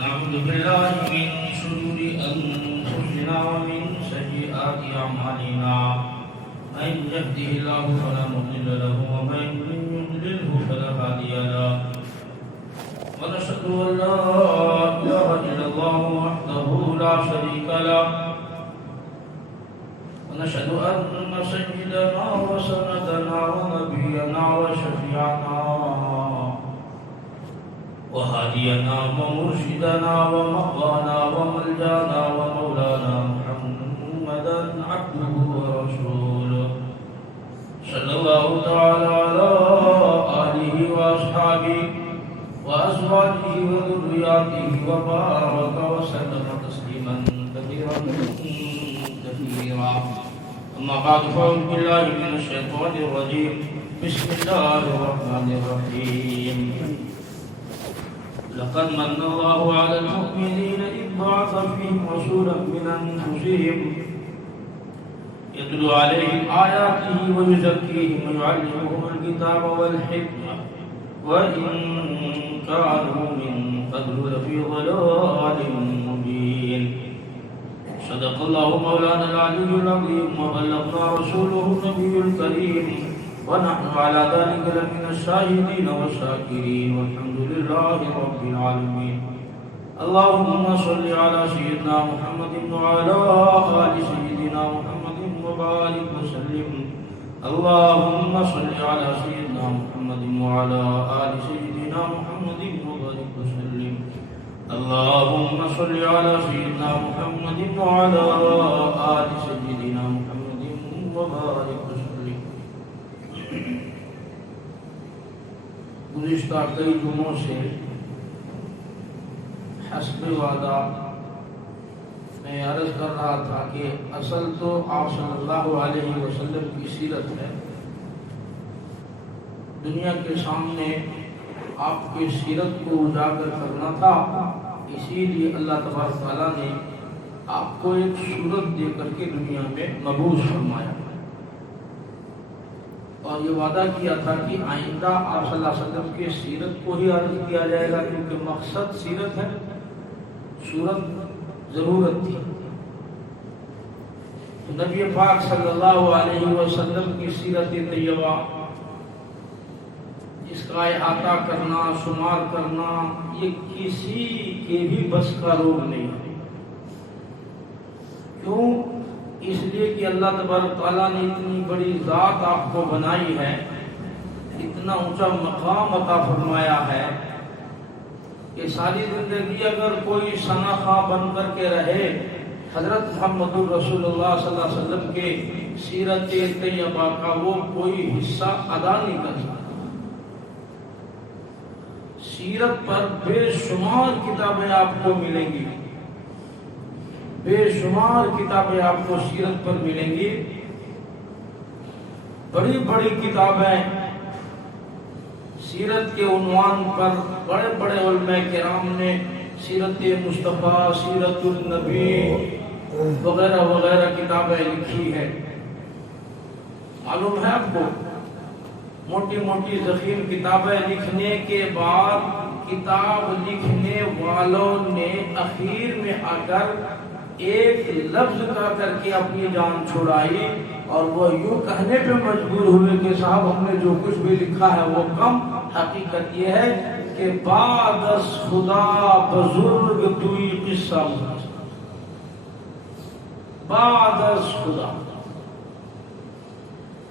نعوذ بالله من شرور أنفسنا ومن سيئات أعمالنا من يهده الله فلا مضل له ومن يضلله فلا هادي له ونشهد أن لا إله إلا الله وحده لا شريك له ونشهد أن سيدنا وسندنا ونبينا وشفيعنا وهادينا ومرشدنا ومقانا وملجانا ومولانا محمدا عبده ورسوله صلى الله تعالى على آله وأصحابه وأزواجه وذرياته وبارك وسلم تسليما كثيرا كثيرا أما بعد فأعوذ بالله من الشيطان الرجيم بسم الله الرحمن الرحيم لقد من الله على المؤمنين إذ بعث فيهم رسولا من أنفسهم يتلو عليهم آياته ويزكيهم ويعلمهم الكتاب والحكمة وإن كانوا من قبل لفي ضلال مبين صدق الله مولانا العلي العظيم وبلغنا رسوله النبي الكريم ونحن على ذلك لمن الشاهدين والشاكرين والحمد لله رب العالمين. اللهم صل على سيدنا محمد وعلى آل سيدنا محمد وبارك وسلم. اللهم صل على سيدنا محمد وعلى آل سيدنا محمد وبارك وسلم. اللهم صل على سيدنا محمد وعلى آل سيدنا محمد وبارك وسلم. گزشتہ کئی جمعوں سے حسب وعدہ میں عرض کر رہا تھا کہ اصل تو آپ صلی اللہ علیہ وسلم کی سیرت ہے. دنیا کے سامنے آپ کی سیرت کو اجاگر کرنا تھا، اسی لیے اللہ تبارک تعالیٰ نے آپ کو ایک صورت دے کر کے دنیا میں مبعوث فرمایا اور یہ وعدہ کیا تھا کہ آئندہ آپ صلی اللہ علیہ وسلم کے سیرت کو ہی عرض کیا جائے گا، کیونکہ مقصد سیرت ہے، صورت ضرورت تھی. نبی پاک صلی اللہ علیہ وسلم کی سیرت طیبہ جس کا احاطہ کرنا، شمار کرنا، یہ کسی کے بھی بس کا روگ نہیں ہے. کیوں؟ اس لیے کہ اللہ تبارک تعالیٰ نے اتنی بڑی ذات آپ کو بنائی ہے، اتنا اونچا مقام عطا فرمایا ہے کہ ساری زندگی اگر کوئی شناخواہ بن کر کے رہے حضرت محمد رسول اللہ صلی اللہ علیہ وسلم کے سیرت طیبہ کا وہ کوئی حصہ ادا نہیں کر سکتا. سیرت پر بے شمار کتابیں آپ کو ملیں گی، بے شمار کتابیں آپ کو سیرت پر ملیں گی. بڑی بڑی کتابیں سیرت کے عنوان پر بڑے بڑے علماء کرام نے سیرت مصطفیٰ، سیرت النبی وغیرہ وغیرہ کتابیں لکھی ہیں. معلوم ہے آپ کو، موٹی موٹی ضخیم کتابیں لکھنے کے بعد کتاب لکھنے والوں نے اخیر میں آ کر ایک لفظ کہہ کر کے اپنی جان چھڑائی اور وہ یوں کہنے پہ مجبور ہوئے کہ صاحب ہم نے جو کچھ بھی لکھا ہے وہ کم. حقیقت یہ ہے کہ بعد از خدا بزرگ دوئی قصہ، بعد از خدا،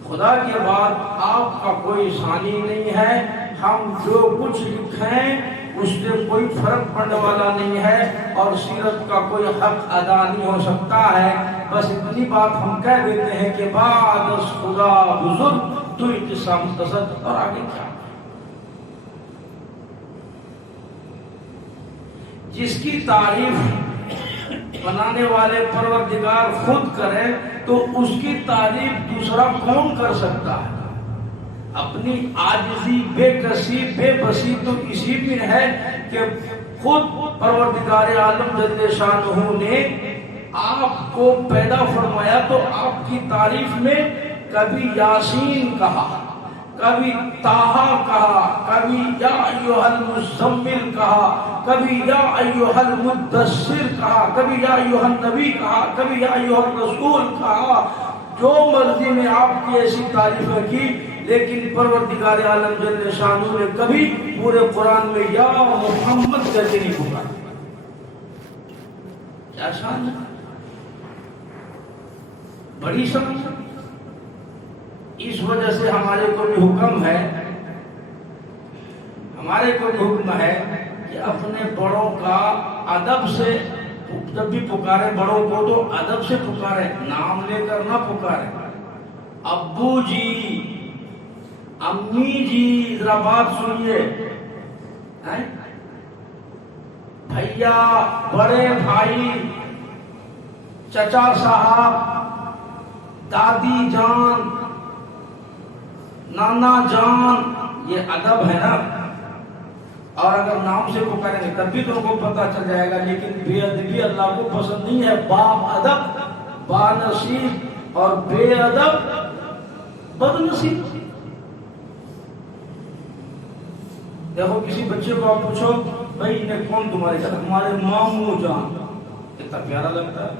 خدا کے بعد آپ کا کوئی ثانی نہیں ہے. ہم جو کچھ لکھیں اس سے کوئی فرق پڑنے والا نہیں ہے اور سیرت کا کوئی حق ادا نہیں ہو سکتا ہے. بس اتنی بات ہم کہہ دیتے ہیں کہ بعد از خدا بزرگ تو قصہ مختصر. اور آگے کیا؟ جس کی تعریف بنانے والے پروردگار خود کرے تو اس کی تعریف دوسرا کون کر سکتا ہے؟ اپنی عاجزی، بے کسی، بے بسی تو اسی میں ہے کہ خود پروردگار عالم جل شانہ نے آپ کو پیدا فرمایا تو آپ کی تعریف میں کبھی یاسین کہا، کبھی طٰہٰ کہا، کبھی یا ایھا المزمل کہا، کبھی یا ایھا المدثر کہا، کبھی یا ایھا النبی کہا، کبھی یا ایھا الرسول کہا، جو مرضی نے آپ کی ایسی تعریفیں کی، لیکن پروردگار عالم جل شانہ نے کبھی پورے قرآن میں یا محمد کہہ کے نہیں پکارا۔ کیا شان ہے، بڑی شان ہے۔ اس وجہ سے ہمارے کو بھی حکم ہے، ہمارے کو بھی حکم ہے کہ اپنے بڑوں کا ادب سے جب بھی پکارے، بڑوں کو تو ادب سے پکارے، نام لے کر نہ پکارے۔ ابو جی، امی جی، ذرا بات سنیے، بھیا، بڑے بھائی، چچا صاحب، دادی جان، نانا جان، یہ ادب ہے نا۔ اور اگر نام سے پکاریں گے تب بھی تو کو پتہ چل جائے گا، لیکن بے ادبی اللہ کو پسند نہیں ہے۔ با ادب با نصیب اور بے ادب بد نصیب۔ دیکھو کسی بچے کو آپ پوچھو بھائی انہیں کون تمہارے ساتھ، ہمارے ماموں جان، کتنا پیارا لگتا ہے۔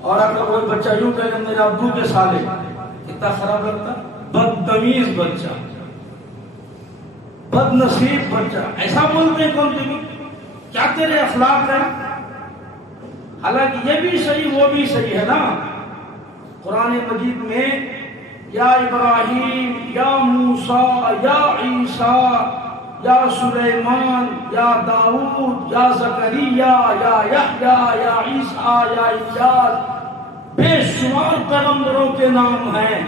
اور اگر کوئی بچہ یوں کہے میرے ابو کے سالے، کتنا خراب لگتا ہے۔ بدتمیز بچہ، بد نصیب بچہ، ایسا بولتے ہیں کون تمہیں، کیا تیرے اخلاق ہیں؟ حالانکہ یہ بھی صحیح وہ بھی صحیح ہے نا۔ قرآن مجید میں یا ابراہیم، یا موسیٰ، یا عیسیٰ، یا سلیمان، یا داؤد، یا زکریا، یا یحییٰ، یا عیسیٰ، یا الیاس، بے شمار پیغمبروں کے نام ہیں،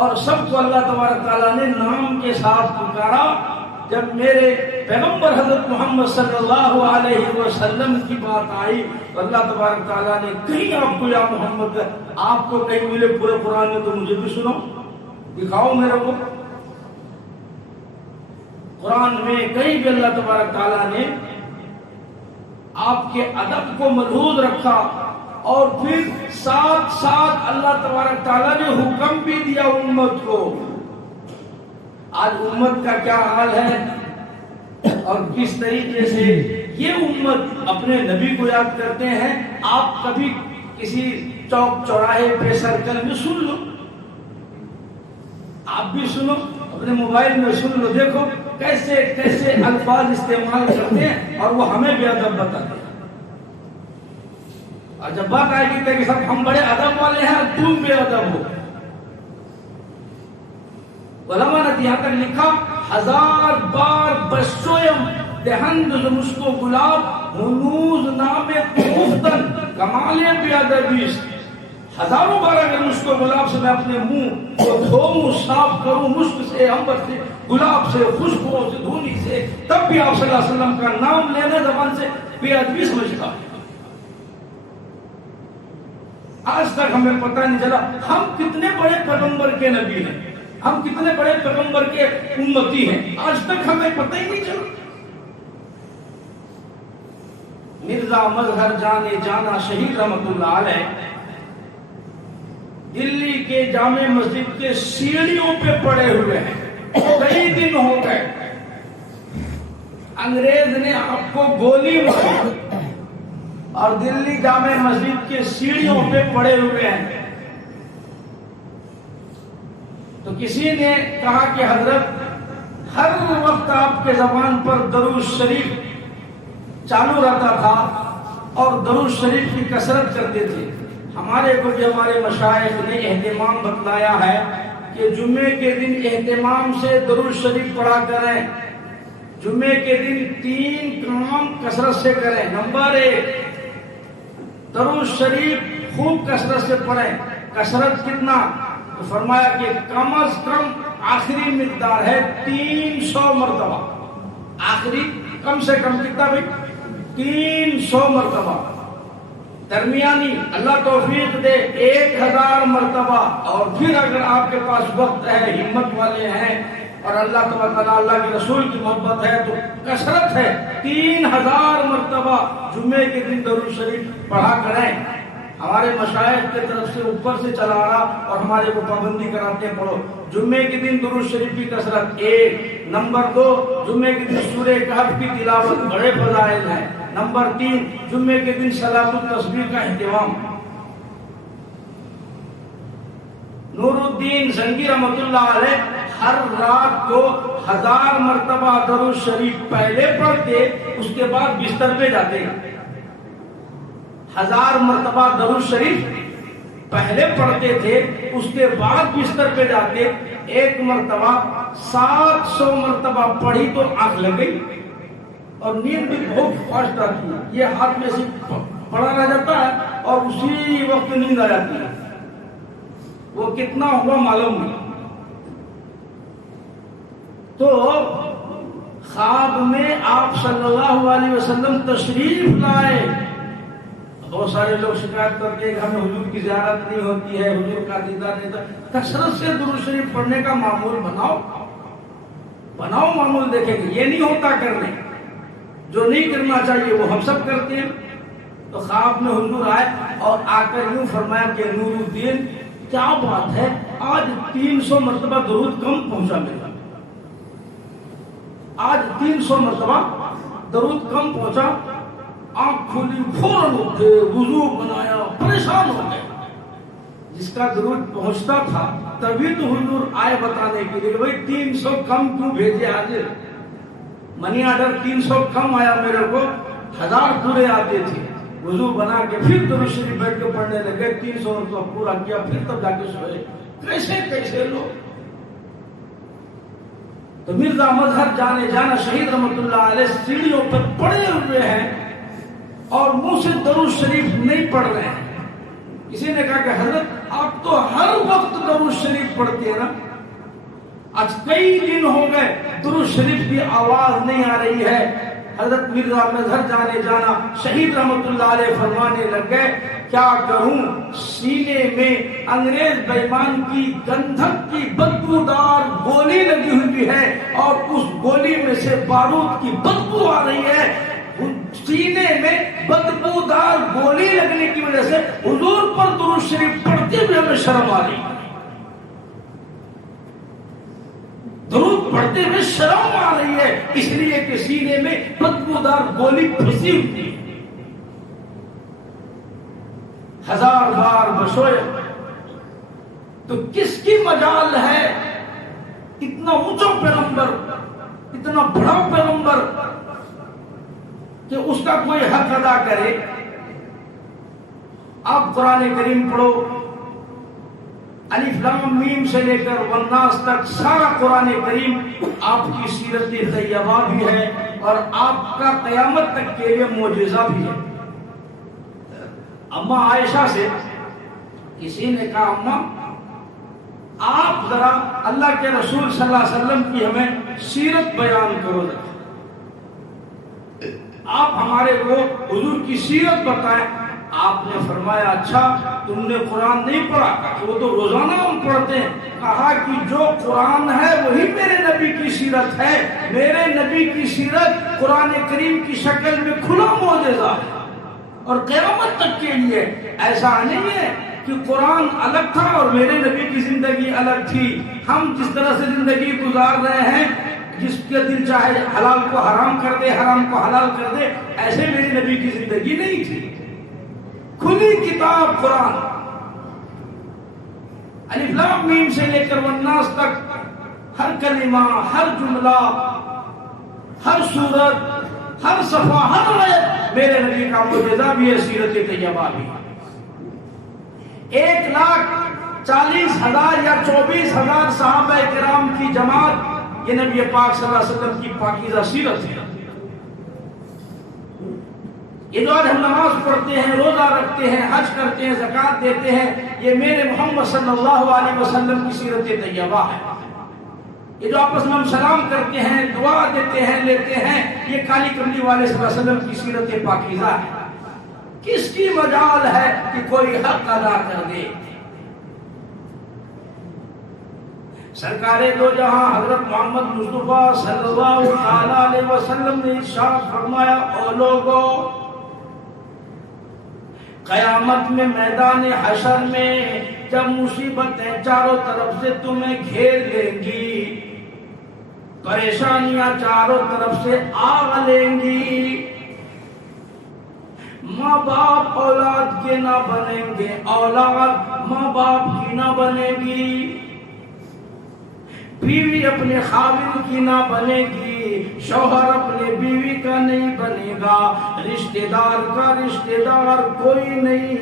اور سب کو اللہ تبارک تعالیٰ نے نام کے ساتھ پکارا۔ جب میرے پیغمبر حضرت محمد صلی اللہ علیہ وسلم کی بات آئی تو اللہ تبارک تعالیٰ نے کہیں آپ کو یا محمد، آپ کو کہیں ملے پورے قرآن میں تو مجھے بھی سنو، دکھاؤ میرے کو۔ قرآن میں کہیں بھی اللہ تبارک تعالیٰ نے آپ کے ادب کو ملحوظ رکھا، اور پھر ساتھ ساتھ اللہ تبارک تعالیٰ نے حکم بھی دیا امت کو۔ آج امت کا کیا حال ہے اور کس طریقے سے یہ امت اپنے نبی کو یاد کرتے ہیں۔ آپ کبھی کسی چوک چوراہے پہ سرکل میں سن لو، آپ بھی سنو، اپنے موبائل میں سن لو، دیکھو کیسے کیسے الفاظ استعمال کرتے ہیں، اور وہ ہمیں بھی ادب بتاتے ہیں۔ اور جب بات آئے گی کہ سب ہم بڑے ادب والے ہیں، تم بے ادب ہو۔ علماء نے یہاں تک لکھا 1000 بار بشویم دهند ز مشک و گلاب هنوز نام تو گفتن کمال بے ادبی است۔ ہزاروں بار اگر مشک و گلاب سے میں اپنے منہ کو دھوؤں، صاف کروں، مشک سے، عنبر سے، گلاب سے، خوشبو سے، دھونی سے، تب بھی آپ صلی اللہ علیہ وسلم کا نام لینا زبان سے بے ادبی سمجھتا۔ آج تک ہمیں پتہ نہیں چلا ہم کتنے بڑے پیغمبر کے نبی ہیں، ہم کتنے بڑے پیغمبر کے امتی ہیں، آج تک ہمیں پتہ ہی نہیں چلا۔ مرزا مظہر جان جانا شہید رحمت اللہ علیہ دلی کے جامع مسجد کے سیڑھیوں پہ پڑے ہوئے ہیں، کئی دن ہو گئے، انگریز نے آپ کو گولی ماری اور دلی جامع مسجد کے سیڑھیوں پہ پڑے ہوئے ہیں۔ تو کسی نے کہا کہ حضرت ہر وقت آپ کے زبان پر درود شریف چالو رہتا تھا اور درود شریف کی کثرت کرتے تھے۔ ہمارے کو بھی ہمارے مشائخ نے اہتمام بتلایا ہے کہ جمعے کے دن اہتمام سے درود شریف پڑھا کریں، جمعے کے دن 3 کام کثرت سے کریں۔ نمبر 1، درود شریف خوب کثرت سے پڑھیں۔ کثرت کتنا؟ تو فرمایا کہ کم از کم آخری مقدار ہے 300 مرتبہ، آخری کم سے کم کتنا بھی 300 مرتبہ، درمیانی اللہ توفیق دے 1000 مرتبہ، اور پھر اگر آپ کے پاس وقت ہے، ہمت والے ہیں اور اللہ تعالیٰ اللہ کے رسول کی محبت ہے تو کثرت ہے 3000 مرتبہ جمعے کے دن درود شریف پڑھا کریں۔ ہمارے مشائخ کی طرف سے اوپر سے چلا رہا اور ہمارے کو پابندی کراتے ہیں پڑھو جمعے کے دن درود شریف کی کثرت 1 نمبر 2 جمعے کے دن سورہ کہف کی تلاوت بڑے فضائل ہیں نمبر 3 جمعے کے دن صلاۃ التسبیح کا اہتمام نور الدین زنگی رحمۃ اللہ علیہ ہر رات کو 1000 مرتبہ درود شریف پہلے پڑھتے اس کے بعد بستر پہ جاتے 1000 مرتبہ درود شریف پہلے پڑھتے تھے اس کے بعد بستر پہ جاتے 1 مرتبہ 700 مرتبہ پڑھی تو آنکھ لگ گئی اور نیند بھی بہت فاسٹ آتی ہے یہ ہاتھ میں سے پڑا رہ جاتا ہے اور اسی وقت نیند آ جاتی ہے وہ کتنا ہوا معلوم نہیں تو خواب میں آپ صلی اللہ علیہ وسلم تشریف لائے بہت سارے لوگ شکایت کرتے ہیں کہ ہمیں حضور کی زیارت نہیں ہوتی ہے حضور کا دیدار نہیں ہوتا کثرت سے درود شریف پڑھنے کا معمول بناؤ معمول دیکھیں گے یہ نہیں ہوتا کرنے جو نہیں کرنا چاہیے وہ ہم سب کرتے ہیں تو خواب میں حضور آئے اور آ کر یوں فرمایا کہ نور الدین کیا بات ہے آج 300 مرتبہ درود کم پہنچا میرا آج 300 مرتبہ درود کم پہنچا آنکھ کھلی فوراً اٹھے وضو بنایا پریشان ہو گئے جس کا درود پہنچتا تھا تبھی تو حضور آئے بتانے کے لیے بھائی 300 کم کیوں بھیجے آج منی آرڈر 300 کم آیا میرے کو 1000 پورے آتے تھے وضو بنا کے پھر درود شریف بیٹھ کے پڑھنے لگے 300 مرتبہ پورا کیا پھر تب جا کے سوئے کیسے لوگ تو مرزا مظہر جانا شہید رحمۃ اللہ علیہ سیڑھیوں پر پڑے ہوئے ہیں اور منہ سے درود شریف نہیں پڑھ رہے ہیں کسی نے کہا کہ حضرت آپ تو ہر وقت درود شریف پڑھتے ہیں نا آج کئی دن ہو گئے درود شریف کی آواز نہیں آ رہی ہے حضرت مرزا مظہر جانا شہید رحمۃ اللہ علیہ فرمانے لگ گئے کیا کروں سینے میں انگریز بے ایمان کی گندھک کی بدبودار گولی لگی ہوئی ہے اور اس گولی میں سے بارود کی بدبو آ رہی ہے سینے میں بدبودار گولی لگنے کی وجہ سے حضور پر درود شریف پڑھتے ہوئے ہمیں شرم آ رہی درود پڑھتے ہوئے شرم آ رہی ہے اس لیے کہ سینے میں بدبودار گولی پھنسی ہوئی ہے 1000 بار بسوئے تو کس کی مجال ہے اتنا اونچا پیغمبر اتنا بڑا پیغمبر کہ اس کا کوئی حق ادا کرے آپ قرآن کریم پڑھو الف لام میم سے لے کر والناس تک سارا قرآن کریم آپ کی سیرت طیبہ بھی ہے اور آپ کا قیامت تک کے لیے معجزہ بھی ہے اماں عائشہ سے کسی نے کہا اماں آپ ذرا اللہ کے رسول صلی اللہ علیہ وسلم کی ہمیں سیرت بیان کرو آپ ہمارے کو حضور کی سیرت بتائیں آپ نے فرمایا اچھا تم نے قرآن نہیں پڑھا کہ وہ تو روزانہ ہم پڑھتے ہیں کہا کہ جو قرآن ہے وہی میرے نبی کی سیرت ہے میرے نبی کی سیرت قرآن کریم کی شکل میں کھلا معجزہ ہے اور قیامت تک کے لیے ایسا نہیں ہے کہ قرآن الگ تھا اور میرے نبی کی زندگی الگ تھی ہم جس طرح سے زندگی گزار رہے ہیں جس کے دل چاہے حلال کو حرام کر دے حرام کو حلال کر دے ایسے میرے نبی کی زندگی نہیں تھی کھلی کتاب قرآن الف لام میم سے لے کر والناس تک ہر کلمہ ہر جملہ ہر سورت ہر صفحہ ہر آیت میرے نبی کا معجزہ بھی ہے سیرت طیبہ بھی 1,40,000 یا 24,000 صحابہ کرام کی جماعت یہ نبی پاک صلی اللہ علیہ وسلم کی پاکیزہ سیرت ہے یہ جو آج ہم نماز پڑھتے ہیں روزہ رکھتے ہیں حج کرتے ہیں زکوٰۃ دیتے ہیں یہ میرے محمد صلی اللہ علیہ وسلم کی سیرت طیبہ ہے یہ جو آپس میں ہم سلام کرتے ہیں دعا دیتے ہیں لیتے ہیں یہ کالی کملی والے صلی اللہ علیہ وسلم کی سیرت پاکیزہ ہے کس کی مجال ہے کہ کوئی حق ادا کر دے سرکار دو جہاں حضرت محمد مصطفیٰ صلی اللہ علیہ وسلم نے ارشاد فرمایا او لوگو قیامت میں میدان حشر میں جب مصیبتیں چاروں طرف سے تمہیں گھیر لیں گی، پریشانیاں چاروں طرف سے آ لیں گی، ماں باپ اولاد کے نہ بنیں گے، اولاد ماں باپ کی نہ بنے گی، بیوی اپنے خاوند کی نہ بنے گی، شوہر اپنے بیوی کا نہیں بنے گا، رشتہ دار کا رشتہ دار کوئی نہیں،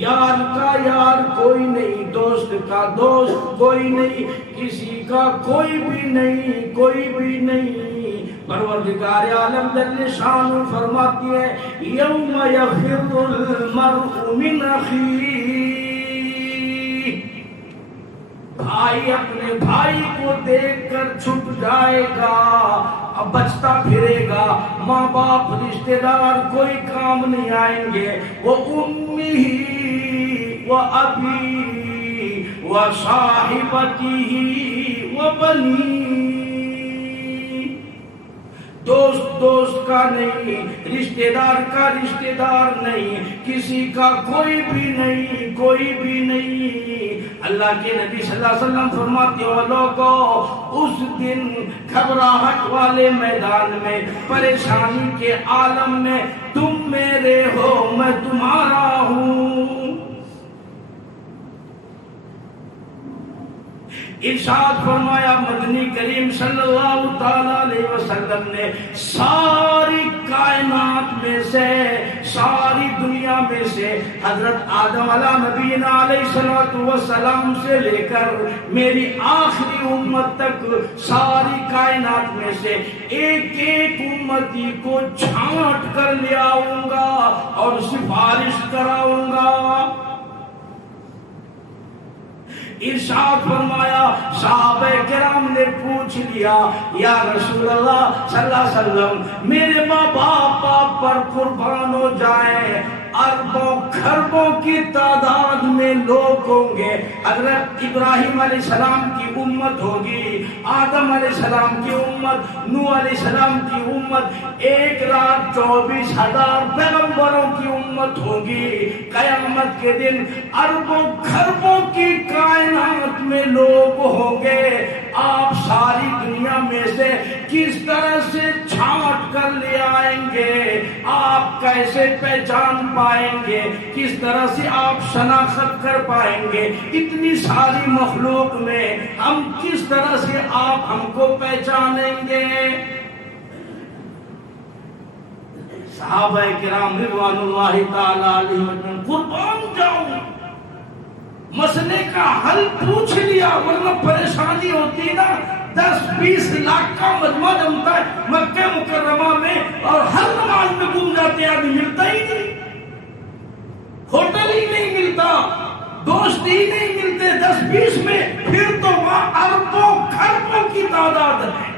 یار کا یار کوئی نہیں، دوست کا دوست کوئی نہیں، کسی کا کوئی بھی نہیں، کوئی بھی نہیں۔ پروردگار عالم جل شانہ فرماتی ہے یوم یفر المرء من اخیہ، بھائی اپنے بھائی کو دیکھ کر چھپ جائے گا، اب بچتا پھرے گا، ماں باپ رشتہ دار کوئی کام نہیں آئیں گے، وہ امی و ابی و صاحبتی و بنی، دوست دوست کا نہیں، رشتہ دار کا رشتہ دار نہیں، کسی کا کوئی بھی نہیں، کوئی بھی نہیں۔ اللہ کے نبی صلی اللہ علیہ وسلم فرماتے ہو لوگو، اس دن گھبراہٹ والے میدان میں، پریشانی کے عالم میں، تم میرے ہو میں تمہارا ہوں۔ ارشاد فرمایا مدنی کریم صلی اللہ تعالی علیہ وسلم نے، ساری کائنات میں سے، ساری دنیا میں سے، حضرت آدم علیہ نبینا علیہ السلام سے لے کر میری آخری امت تک، ساری کائنات میں سے ایک ایک امتی کو چھانٹ کر لے آؤں گا اور سفارش کراؤں گا۔ ارشاد فرمایا صحابہ کرام نے پوچھ لیا یا رسول اللہ صلی اللہ علیہ وسلم، میرے ماں باپ آپ پر قربان ہو جائیں، اربوں کھربوں کی تعداد میں لوگ ہوں گے، حضرت ابراہیم علیہ السلام کی امت ہوگی، آدم علیہ السلام کی امت، نوح علیہ السلام کی امت، 1,24,000 پیغمبروں کی امت ہوگی، قیامت کے دن اربوں کھربوں کی کائنات میں لوگ ہوں گے، آپ ساری دنیا میں سے کس طرح سے چھانٹ کر لے آئیں گے، آپ کیسے پہچان پائیں گے، کس طرح سے آپ شناخت کر پائیں گے، اتنی ساری مخلوق میں ہم کس طرح سے آپ ہم کو پہچانیں گے؟ صحابہ کرام رضوان اللہ تعالی علیہم، قربان جاؤں، مسئلے کا حل پوچھ لیا، ورنہ پریشانی ہوتی نا، 10-20 لاکھ کا مجمع جمتا ہے مکہ مکرمہ میں، اور ہر نماز میں گم جاتے ہیں، آدمی ملتا ہی نہیں، ہوٹل ہی نہیں ملتا، دوست ہی نہیں ملتے 10-20 میں، پھر تو وہاں اربوں کھربوں کی تعداد ہے۔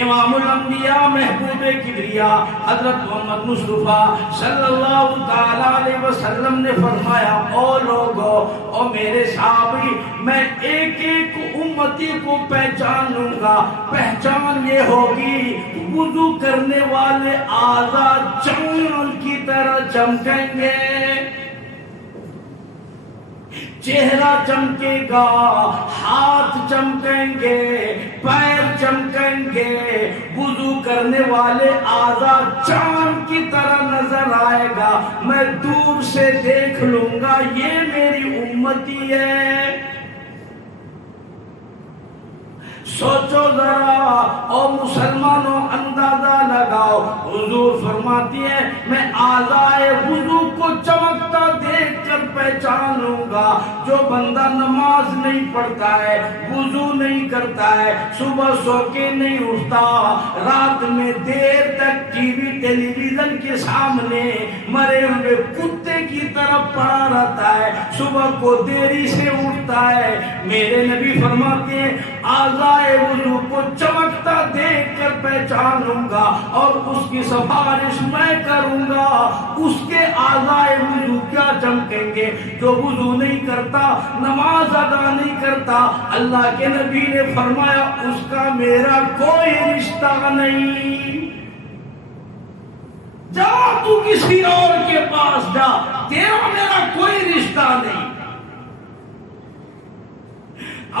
امام الانبیاء محبوب کبریا حضرت محمد مصطفیٰ صلی اللہ تعالی علیہ وسلم نے فرمایا، او لوگو، او میرے صحابی، میں ایک ایک امتی کو پہچانوں گا، پہچان یہ ہوگی وضو کرنے والے اعضاء چاند کی طرح چمکیں گے، چہرہ چمکے گا، ہاتھ چمکیں گے، پیر چمکیں گے، وضو کرنے والے اعضاء چاند کی طرح نظر آئے گا، میں دور سے دیکھ لوں گا یہ میری امتی ہے۔ سوچو ذرا او مسلمانوں، اندازہ لگاؤ، حضور فرماتی ہے میں اعضائے وضو کو چمکتا دیکھ کر پہچانوں گا۔ جو بندہ نماز نہیں پڑھتا ہے، وضو نہیں کرتا ہے، صبح سو کے نہیں اٹھتا، رات میں دیر تک ٹی وی ٹیلی ویژن کے سامنے مرے ہوئے کتے کی طرف پڑا رہتا ہے، صبح کو دیری سے اٹھتا ہے، میرے نبی فرماتے ہیں اعضائے وضو کو چمکتا دیکھ کر پہچانوں گا اور اس کی سفارش میں کروں گا۔ اس کے اعضائے وضو کیا چمکیں گے؟ جو وضو نہیں کرتا، نماز ادا نہیں کرتا، اللہ کے نبی نے فرمایا اس کا میرا کوئی رشتہ نہیں۔ جا تو کسی اور کے پاس جا، تیرا میرا کوئی رشتہ نہیں۔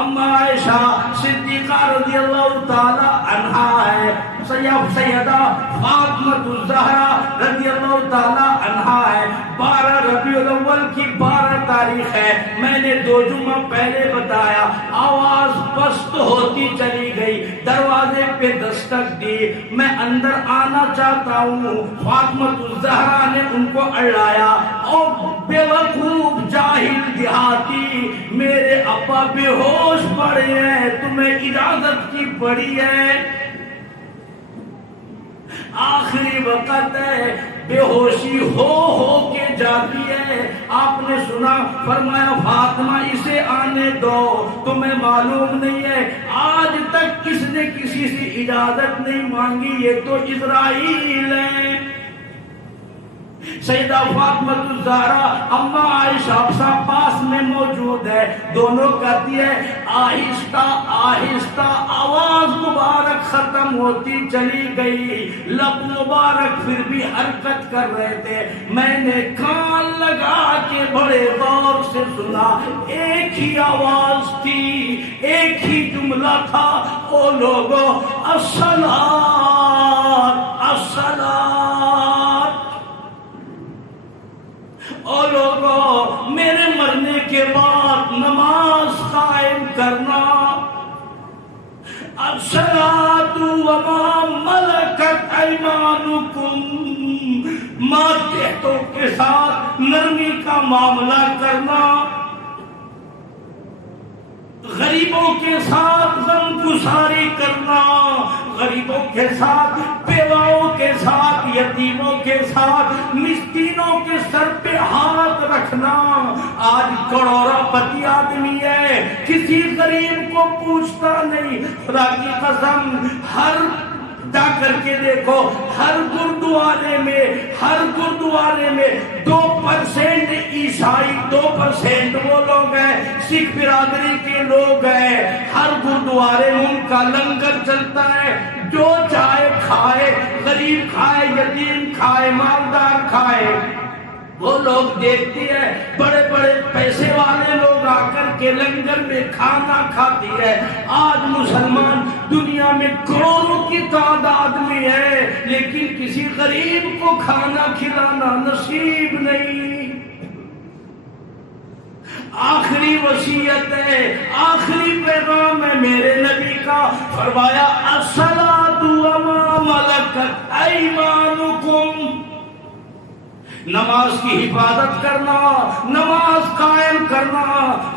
اما عائشہ صدیقہ رضی اللہ تعالی عنہا ہے، سیدہ فاطمہ الزہرا رضی اللہ تعالی عنہا ہے۔ 12 ربیع الاول کی 12 تاریخ ہے، میں نے 2 جمعہ پہلے بتایا۔ آواز پست ہوتی چلی گئی، دروازے پہ دستک دی، میں اندر آنا چاہتا ہوں۔ فاطمہ الزہرا نے ان کو اڑایا، او بے وقوف جاہل دیہاتی، میرے ابا بے ہوش پڑے ہیں، تمہیں اجازت کی پڑی ہے، آخری وقت ہے، بے ہوشی ہو کے جاتی ہے۔ آپ نے سنا، فرمایا فاطمہ اسے آنے دو، تمہیں معلوم نہیں ہے آج تک کس نے کسی سے اجازت نہیں مانگی، یہ تو اسرائیل ہے۔ سیدہ فاطمہ الزہرا اما عائشہ پاس میں موجود ہے، دونوں کہتی ہے آہستہ آہستہ، آواز مبارک ختم ہوتی چلی گئی، لب مبارک پھر بھی حرکت کر رہے تھے۔ میں نے کان لگا کے بڑے غور سے سنا، ایک ہی آواز تھی، ایک ہی جملہ تھا، او لوگو الصلاۃ الصلاۃ، او لوگو میرے مرنے کے بعد نماز قائم کرنا، الصلاۃ وما ملکت ایمانکم، ماتحتوں کے ساتھ نرمی کا معاملہ کرنا، غریبوں کے ساتھ غم گساری کرنا، غریبوں کے ساتھ، بیواؤں کے ساتھ، یتیموں کے ساتھ، مسکینوں کے سر پہ ہاتھ رکھنا۔ آج کروڑا پتی آدمی ہے، کسی غریب کو پوچھتا نہیں، خدا کی قسم ہر جا کر کے دیکھو، ہر گردوارے میں 2% عیسائی، 2% وہ لوگ ہیں، سکھ برادری کے لوگ ہیں، ہر گردوارے میں ان کا لنگر چلتا ہے، جو چاہے کھائے، غریب کھائے، یتیم کھائے، مالدار کھائے۔ وہ لوگ دیکھتی ہے بڑے بڑے پیسے والے لوگ آ کر کے لنگر میں کھانا کھاتی ہے۔ آج مسلمان دنیا میں کروڑوں کی تعداد میں ہے، لیکن کسی غریب کو کھانا کھلانا نصیب نہیں۔ آخری وصیت ہے، آخری پیغام ہے میرے نبی کا، فرمایا الصلاۃ وما ملکت ایمانکم، نماز کی حفاظت کرنا، نماز قائم کرنا،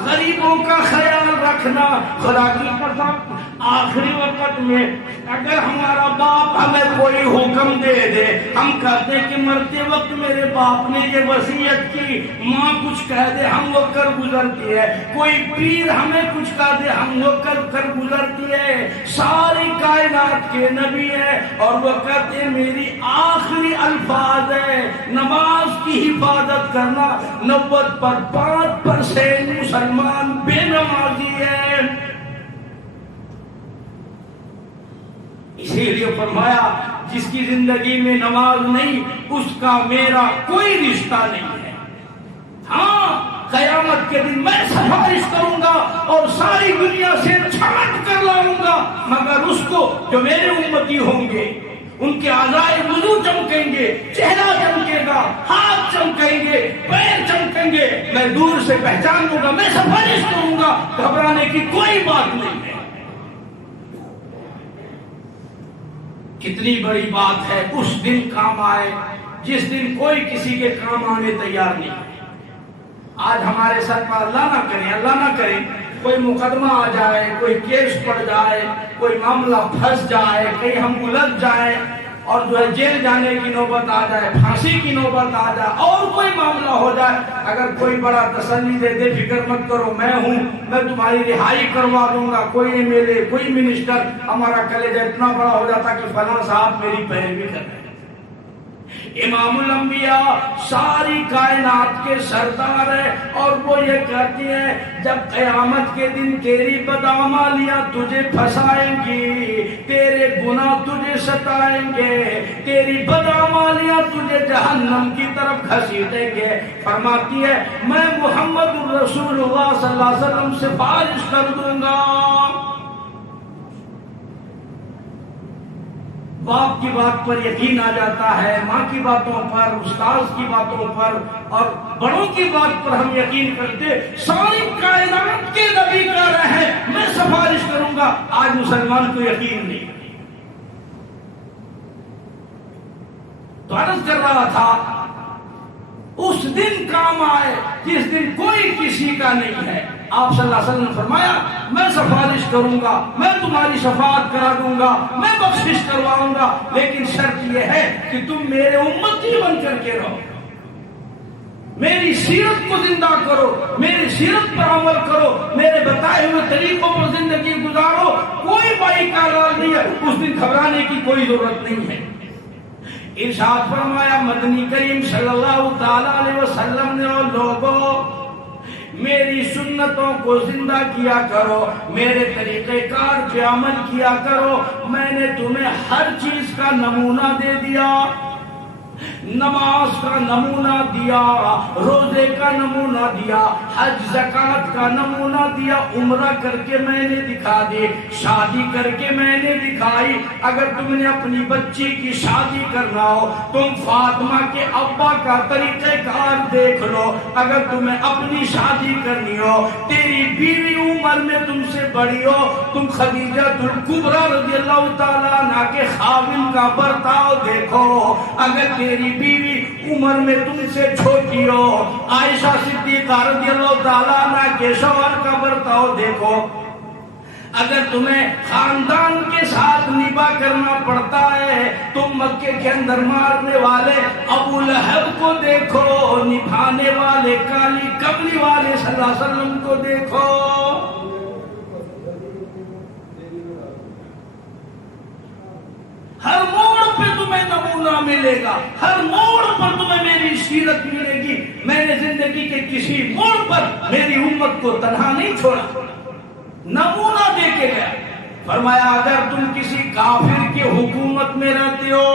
غریبوں کا خیال رکھنا۔ خدا کی قسم آخری وقت میں اگر ہمارا باپ ہمیں کوئی حکم دے دے، ہم کہتے کہ مرتے وقت میرے باپ نے یہ وصیت کی، ماں کچھ کہہ دے ہم وہ کر گزرتی ہے، کوئی پیر ہمیں کچھ کہہ دے ہم وہ کر گزرتی ہے۔ ساری کائنات کے نبی ہے اور وہ کہتے ہیں میری آخری الفاظ ہے نماز کی حفاظت کرنا۔ 90 پر 5% مسلمان بے نمازی ہے، اسی لیے فرمایا جس کی زندگی میں نماز نہیں اس کا میرا کوئی رشتہ نہیں ہے۔ ہاں قیامت کے دن میں سفارش کروں گا اور ساری دنیا سے چھانٹ کر لاؤں گا، مگر اس کو جو میرے امتی ہوں گے ان کے اعضائے وضو چمکیں گے، چہرہ چمکے گا، ہاتھ چمکیں گے، پیر چمکیں گے، میں دور سے پہچان لوں گا، میں سفارش کروں گا، گھبرانے کی کوئی بات نہیں ہے۔ کتنی بڑی بات ہے، اس دن کام آئے جس دن کوئی کسی کے کام آنے تیار نہیں۔ آج ہمارے سر پر اللہ نہ کرے کوئی مقدمہ آ جائے، کوئی کیس پڑ جائے، کوئی معاملہ پھنس جائے، کہیں ہم الجھ جائیں اور جو ہے جیل جانے کی نوبت آ جائے، پھانسی کی نوبت آ جائے، اور کوئی معاملہ ہو جائے، اگر کوئی بڑا تسلی دے دے فکر مت کرو میں ہوں، میں تمہاری رہائی کروا دوں گا، کوئی MLA کوئی منسٹر، ہمارا کلیجہ اتنا بڑا ہو جاتا کہ فلاں صاحب میری پیروی کر رہے ہیں۔ امام الانبیاء ساری کائنات کے سردار ہے، اور وہ یہ کہتی ہیں جب قیامت کے دن تیری بدعمالیاں تجھے پھنسائیں گی، تیرے گناہ تجھے ستائیں گے، تیری بدعمالیاں تجھے جہنم کی طرف گھسیٹیں گے، فرماتی ہے میں محمد الرسول اللہ صلی اللہ علیہ وسلم سفارش کر دوں گا۔ باپ کی بات پر یقین آ جاتا ہے، ماں کی باتوں پر، استاذ کی باتوں پر اور بڑوں کی بات پر ہم یقین کرتے۔ ساری کائنات کے نبی کہہ رہے ہیں میں سفارش کروں گا، آج مسلمان کو یقین نہیں۔ تو عرض کر رہا تھا اس دن کام آئے جس دن کوئی کسی کا نہیں ہے۔ آپ صلی اللہ علیہ وسلم نے فرمایا میں سفارش کروں گا، میں تمہاری شفاعت کرا دوں گا، میں بخشش کرواؤں گا، لیکن شرط یہ ہے کہ تم میرے امتی بن کر کے رہو، میری سیرت کو زندہ کرو، میری سیرت پر عمل کرو، میرے بتائے ہوئے طریقوں پر زندگی گزارو۔ کوئی بائی کارال نہیں ہے، اس دن گھبرانے کی کوئی ضرورت نہیں ہے۔ ارشاد فرمایا مدنی کریم صلی اللہ تعالی علیہ وسلم نے، اور لوگوں میری سنتوں کو زندہ کیا کرو، میرے طریقہ کار پہ عمل کیا کرو، میں نے تمہیں ہر چیز کا نمونہ دے دیا، نماز کا نمونہ دیا، روزے کا نمونہ دیا، حج زکات کا نمونہ دیا، عمرہ کر کے میں نے دکھا دی، شادی کر کے میں نے دکھائی۔ اگر تم نے اپنی بچی کی شادی کرنا ہو تم فاطمہ کے ابا کا طریقہ کار دیکھ لو، اگر تمہیں اپنی شادی کرنی ہو، تیری بیوی عمر میں تم سے بڑی ہو، تم خدیجہ الکبریٰ رضی اللہ تعالیٰ عنہ کے خاوند کا برتاؤ دیکھو، اگر تیری بیوی عمر میں تم سے چھوٹی ہو، عائشہ صدیقہ رضی اللہ تعالیٰ عنہ کے شوہر کا برتاؤ دیکھو، اگر تمہیں خاندان کے ساتھ نباہ کرنا پڑتا ہے تم مکے کے اندر مارنے والے ابو لہب کو دیکھو، نبھانے والے کالی کملی والے صلی اللہ علیہ وسلم کو دیکھو۔ ہر موڑ پہ تمہیں نمونہ ملے گا، ہر موڑ پر تمہیں میری سیرت ملے گی۔ میں نے زندگی کے کسی موڑ پر میری امت کو تنہا نہیں چھوڑا، نمونہ دے کے گیا۔ فرمایا اگر تم کسی کافر کی حکومت میں رہتے ہو،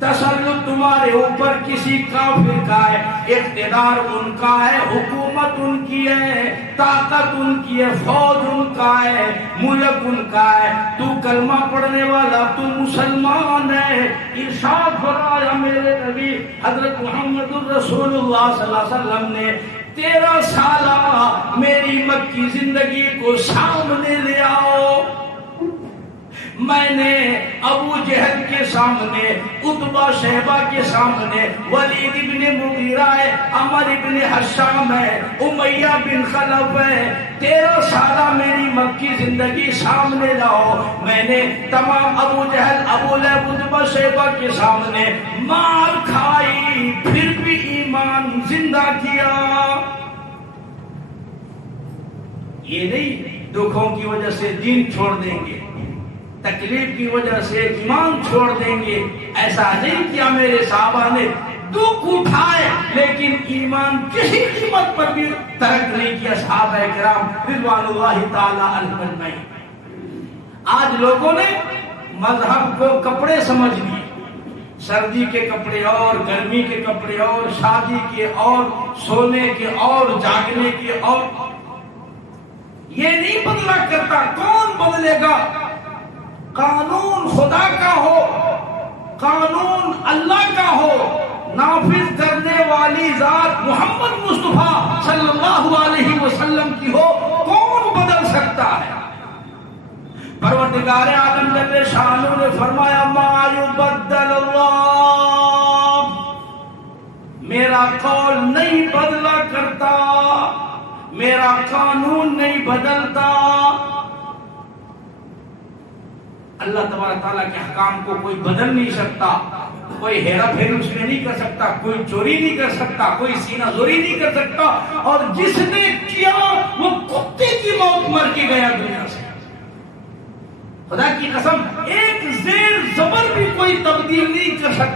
تسلط تمہارے اوپر کسی کافر کا ہے، اقتدار ان کا ہے، حکومت ان کی ہے، طاقت ان کی ہے، فوج ان کا ہے، ملک ان کا ہے، تو کلمہ پڑھنے والا تو مسلمان ہے۔ ارشاد فرمایا میرے نبی حضرت محمد الرسول اللہ صلی اللہ علیہ وسلم نے 13 سالہ میری مکی زندگی کو سامنے لے آؤ۔ میں نے ابو جہل کے سامنے، عتبہ شیبہ کے سامنے، ولید بن مغیرہ ہے، عمر بن حشام ہے، امیہ بن خلف ہے، 13 سالہ میری مکی زندگی سامنے لاؤ۔ میں نے تمام ابو جہل، ابو لہب، عتبہ شیبہ کے سامنے مار کھائی، پھر بھی ایمان زندہ کیا۔ یہ نہیں دکھوں کی وجہ سے دین چھوڑ دیں گے، تکلیف کی وجہ سے ایمان چھوڑ دیں گے، ایسا نہیں کیا میرے صحابہ نے، دکھ اٹھائے لیکن ایمان کسی قیمت پر بھی ترک نہیں کیا صحابہ کرام رضوان اللہ تعالی علیہم اجمعین۔ آج لوگوں نے مذہب کو کپڑے سمجھ لیے، سردی کے کپڑے اور، گرمی کے کپڑے اور، شادی کے اور، سونے کے اور، جاگنے کے اور۔ یہ نہیں بدلا کرتا، کون بدلے گا؟ قانون خدا کا ہو، قانون اللہ کا ہو، نافذ کرنے والی ذات محمد مصطفیٰ صلی اللہ علیہ وسلم کی ہو، کون بدل سکتا ہے؟ پروردگار عالم جل شانہ نے فرمایا ما یبدل اللہ، میرا قول نہیں بدلا کرتا، میرا قانون نہیں بدلتا۔ اللہ تبارک تعالیٰ کے احکام کو کوئی بدل نہیں سکتا، کوئی ہیرا پھیری اس میں نہیں کر سکتا، کوئی چوری نہیں کر سکتا، کوئی سینہ زوری نہیں کر سکتا، اور جس نے کیا وہ کتے کی موت مر کے گیا دنیا سے۔ خدا کی قسم ایک زیر زبر بھی کوئی تبدیل نہیں کر سکتا۔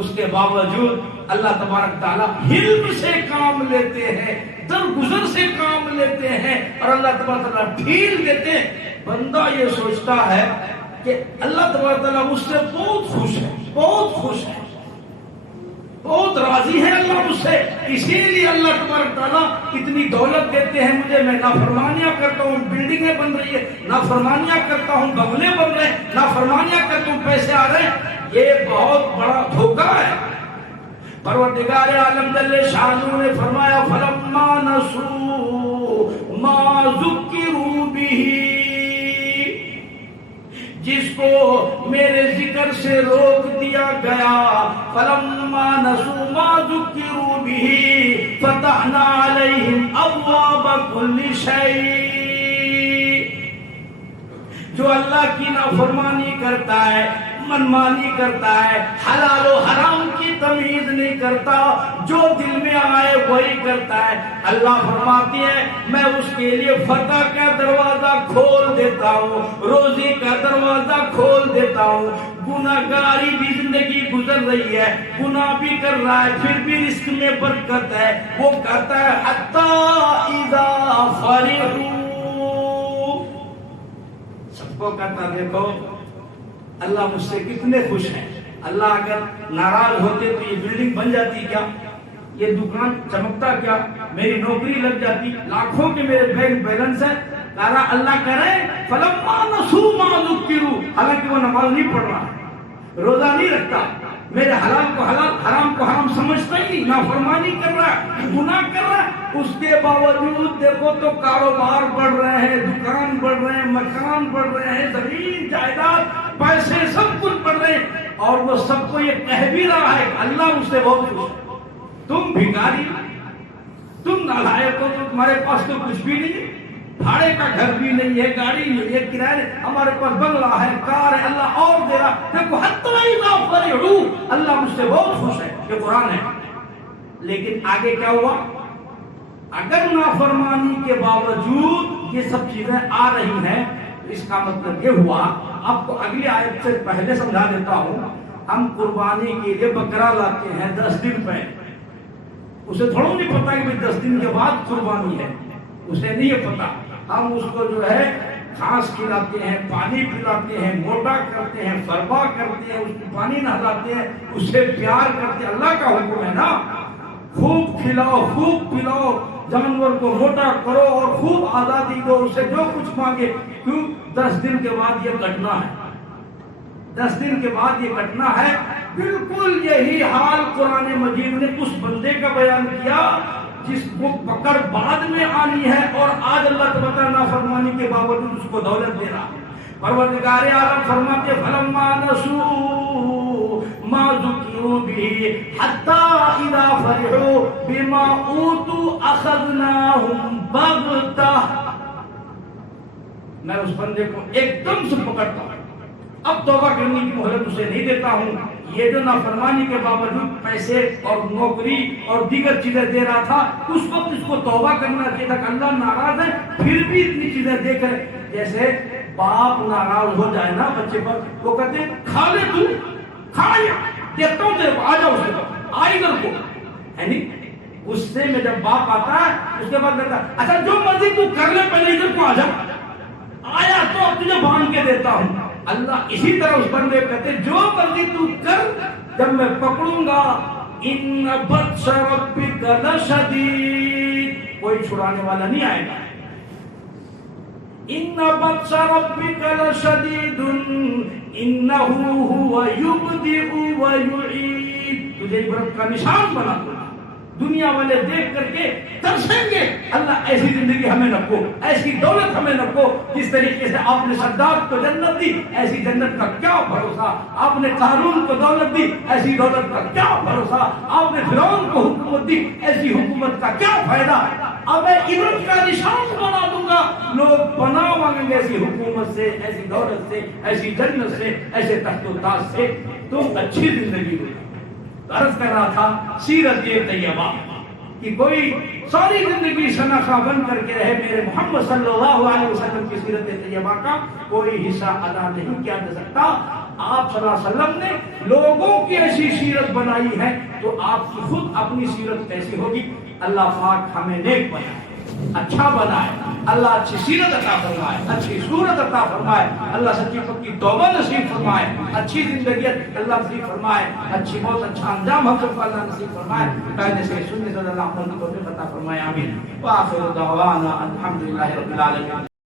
اس کے باوجود اللہ تبارک تعالیٰ حلم سے کام لیتے ہیں، درگزر سے کام لیتے ہیں، اور اللہ تبارک تعالیٰ ڈھیل دیتے ہیں۔ بندہ یہ سوچتا ہے کہ اللہ تبارک تعالیٰ مجھ سے بہت خوش ہے، بہت خوش ہے، بہت راضی ہے اللہ مجھ سے، اسی لیے اللہ تبارک تعالیٰ اتنی دولت دیتے ہیں مجھے، میں نافرمانیاں کرتا ہوں بلڈنگیں بن رہی ہے، نافرمانیاں کرتا ہوں بنگلے بن رہے ہیں، نافرمانیاں کرتا ہوں پیسے آ رہے ہیں۔ یہ بہت بڑا دھوکہ ہے۔ پروردگار عالم جل شانہ نے فرمایا فلما نسوا ما ذکروا بہ، جس کو میرے ذکر سے روک دیا گیا، فلما نسوا ما ذکروا بہ فتحنا علیہم ابواب کل شیء۔ جو اللہ کی نافرمانی کرتا ہے، منمانی کرتا ہے، حلال و حرام کی تمیز نہیں کرتا، جو دل میں آئے وہی کرتا ہے، اللہ فرماتی ہے میں اس کے لیے فتح کا دروازہ کھول دیتا ہوں، روزی کا دروازہ کھول دیتا ہوں۔ گناہگاری بھی زندگی گزر رہی ہے، گناہ بھی کر رہا ہے، پھر بھی رزق میں برکت ہے، وہ کہتا ہے حتی اذا فرحوا، سب کو کہتا دیکھو اللہ مجھ سے کتنے خوش ہیں۔ اللہ اگر ناراض ہوتے تو یہ بلڈنگ بن جاتی کیا، یہ دکان چمکتا کیا، میری نوکری لگ جاتی، لاکھوں کے میرے بینک بیلنس ہے۔ کہا اللہ کرے فلما نسوا ما ذکروا، حالانکہ وہ نماز نہیں پڑھ رہا، روزہ نہیں رکھتا، میرے حلال کو حلال حرام کو حرام سمجھتا ہی نہیں، نافرمانی کر رہا ہے، گناہ کر رہا ہے، اس کے باوجود دیکھو تو کاروبار بڑھ رہے ہیں، دکان بڑھ رہے ہیں، مکان بڑھ رہے ہیں، زمین جائیداد پیسے سب کچھ بڑھ رہے ہیں، اور وہ سب کو یہ کہہ بھی رہا ہے کہ اللہ مجھ سے بہت خوش ہے۔ تم بھکاری، تم نالائق ہو، تمہارے پاس تو کچھ بھی نہیں، بھاڑے کا گھر بھی نہیں ہے، گاڑی نہیں ہے، کرایہ، ہمارے پاس بنگلہ ہے، کار ہے، اللہ اور دے رہا۔ دیکھو حتی اذا فرحوا، اللہ مجھ سے بہت خوش ہے، یہ قرآن ہے۔ لیکن آگے کیا ہوا؟ اگر نافرمانی کے باوجود یہ سب چیزیں آ رہی ہیں، اس کا مطلب یہ ہوا، آپ کو اگلی آیت سے پہلے سمجھا دیتا ہوں، ہم قربانی کے لیے بکرا لاتے ہیں 10 دن پہ، اسے تھوڑا نہیں پتا کہ 10 دن کے بعد قربانی ہے، اسے نہیں یہ پتا۔ ہم اس کو جو ہے گھاس کھلاتے ہیں، پانی پلاتے ہیں، موٹا کرتے ہیں، فربا کرتے ہیں، اس کو پانی نہلاتے ہیں، اسے پیار کرتے ہیں، اللہ کا حکم ہے نا، خوب کھلاؤ، خوب پلاؤ، جانور کو موٹا کرو اور خوب آزادی دو، اسے جو کچھ مانگے۔ کیوں؟ 10 دن کے بعد یہ کٹنا ہے، 10 دن کے بعد یہ کٹنا ہے۔ بالکل یہی حال قرآن مجید نے اس بندے کا بیان کیا جس کو پکڑ بعد میں آنی ہے، اور آج اللہ تعالیٰ نافرمانی کے باوجود اس کو دولت دے رہا ہے۔ پروردگار عالم فرماتے فلما نسوا ما ذکروا بہ حتی اذا فرحوا بما اوتوا اخذناہم بغتہ، میں اس بندے کو ایک دم سے پکڑتا ہوں، اب توبہ کرنے کی مہلت اسے نہیں دیتا ہوں۔ یہ جو نافرمانی کے باوجود پیسے اور نوکری اور دیگر چیزیں دے رہا تھا، اس وقت اس کو توبہ کرنا چاہیے تھا کہ اللہ ناراض ہے، پھر بھی اتنی چیزیں دے کر۔ جیسے باپ ناراض ہو جائے نا بچے پر، وہ کہتے ہیں کھا لے تو، کھا لیا، دیکھتا ہوں تیرے کو، آ جاؤ، اس کے بعد آ ادھر کو، ہے نہیں؟ غصے میں جب باپ آتا ہے اس کے بعد کہتا ہے اچھا جو مرضی تو کر لے، پہلے ادھر کو آ جا، آیا تو اب تجھے باندھ کے دیتا ہوں۔ اللہ اسی طرح اس بندے کہتے جو مرضی تو کر، جب میں پکڑوں گا ان بطش ربک لشدید، کوئی چھڑانے والا نہیں آئے گا۔ ان بطش ربک لشدید انہ هو یبدئ ویعید، تجھے عبرت کا نشان بنا دوں، دنیا والے دیکھ کر کے ترسیں گے۔ اللہ ایسی زندگی ہمیں نہ کو، ایسی دولت ہمیں نہ کو، جس طریقے سے آپ نے شداد کو جنت دی، ایسی جنت کا کیا بھروسہ، آپ نے قارون کو دولت دی، ایسی دولت کا کیا بھروسہ، آپ نے فرعون کو حکومت دی، ایسی حکومت کا کیا فائدہ۔ اب میں عبرت کا نشان بنا دوں گا، لوگ پناہ مانگیں گے ایسی حکومت سے، ایسی دولت سے، ایسی جنت سے، ایسے تخت و تاج سے۔ تم اچھی زندگی ہوئی۔ عرض کر رہا تھا سیرت طیبہ کہ کوئی ساری زندگی شناخہ بن کر کے رہے، میرے محمد صلی اللہ علیہ وسلم کی سیرت طیبہ کا کوئی حصہ ادا نہیں کیا جا سکتا۔ آپ صلی اللہ علیہ وسلم نے لوگوں کی ایسی سیرت بنائی ہے تو آپ کی خود اپنی سیرت کیسی ہوگی؟ اللہ پاک ہمیں نیک بنائے، اچھا بنائے، اللہ اچھی سیرت عطا فرمائے، اچھی صورت عطا فرمائے، اللہ سچی پکی توبہ نصیب فرمائے، اچھی زندگی اللہ نصیب فرمائے، اچھی موت اچھا انجام ہم سب کو اللہ نصیب فرمائے، پہلے سے سنت صلی اللہ علیہ وسلم کو عطا فرمائے، آمین۔ وآخر دعوانا الحمدللہ رب العالمین۔